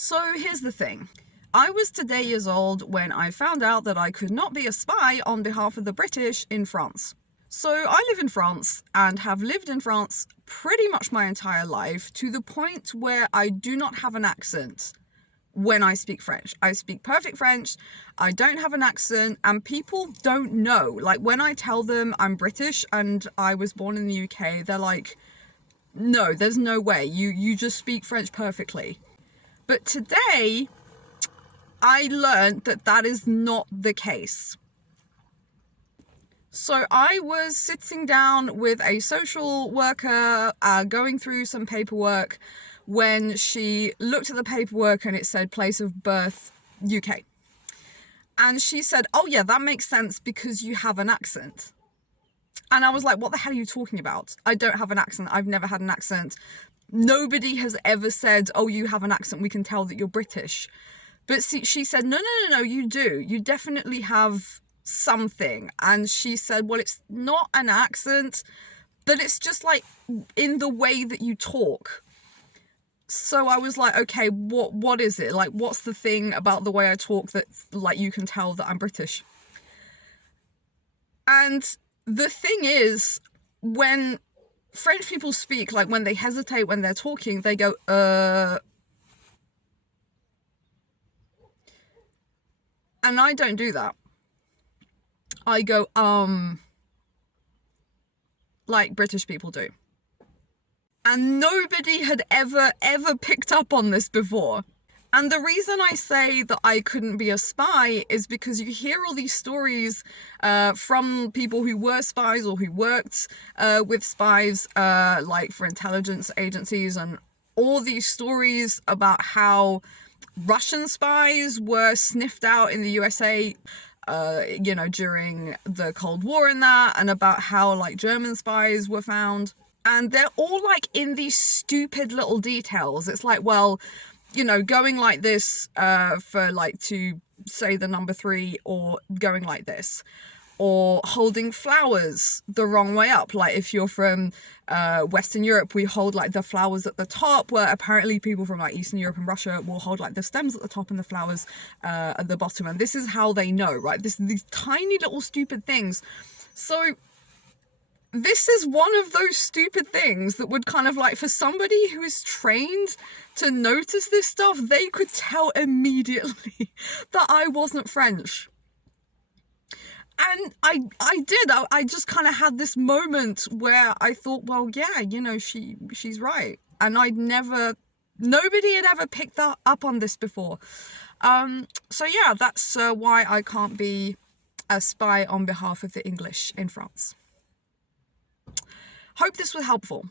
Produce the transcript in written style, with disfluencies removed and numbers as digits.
So here's the thing. I was today years old when I found out that I could not be a spy on behalf of the British in France. So I live in France and have lived in France pretty much my entire life, to the point where I do not have an accent when I speak French. I speak perfect French, I don't have an accent, and people don't know. Like, when I tell them I'm British and I was born in the UK, they're like, no, there's no way, you just speak French perfectly. But today, I learned that that is not the case. So I was sitting down with a social worker, going through some paperwork, when she looked at the paperwork and it said place of birth UK. And she said, oh yeah, that makes sense because you have an accent. And I was like, what the hell are you talking about? I don't have an accent. I've never had an accent. Nobody has ever said, oh, you have an accent, we can tell that you're British. But see, she said, no, you do. You definitely have something. And she said, well, it's not an accent, but it's just like in the way that you talk. So I was like, okay, what is it? Like, what's the thing about the way I talk that, like, you can tell that I'm British? And the thing is, when French people speak, like when they hesitate when they're talking, they go, and I don't do that. I go, like British people do. And nobody had ever picked up on this before. And the reason I say that I couldn't be a spy is because you hear all these stories from people who were spies or who worked with spies, like for intelligence agencies, and all these stories about how Russian spies were sniffed out in the USA, during the Cold War and that, and about how, like, German spies were found. And they're all, like, in these stupid little details. It's like, well, going like this for, like, to say the number 3, or going like this, or holding flowers the wrong way up. Like, if you're from Western Europe, we hold, like, the flowers at the top, where apparently people from, like, Eastern Europe and Russia will hold, like, the stems at the top and the flowers at the bottom. And this is how they know, right? These tiny little stupid things. So this is one of those stupid things that would kind of, like, for somebody who is trained to notice this stuff, they could tell immediately that I wasn't French. And I did. I just kind of had this moment where I thought, well, yeah, she's right. And nobody had ever picked that up on this before. So yeah, that's why I can't be a spy on behalf of the English in France. Hope this was helpful.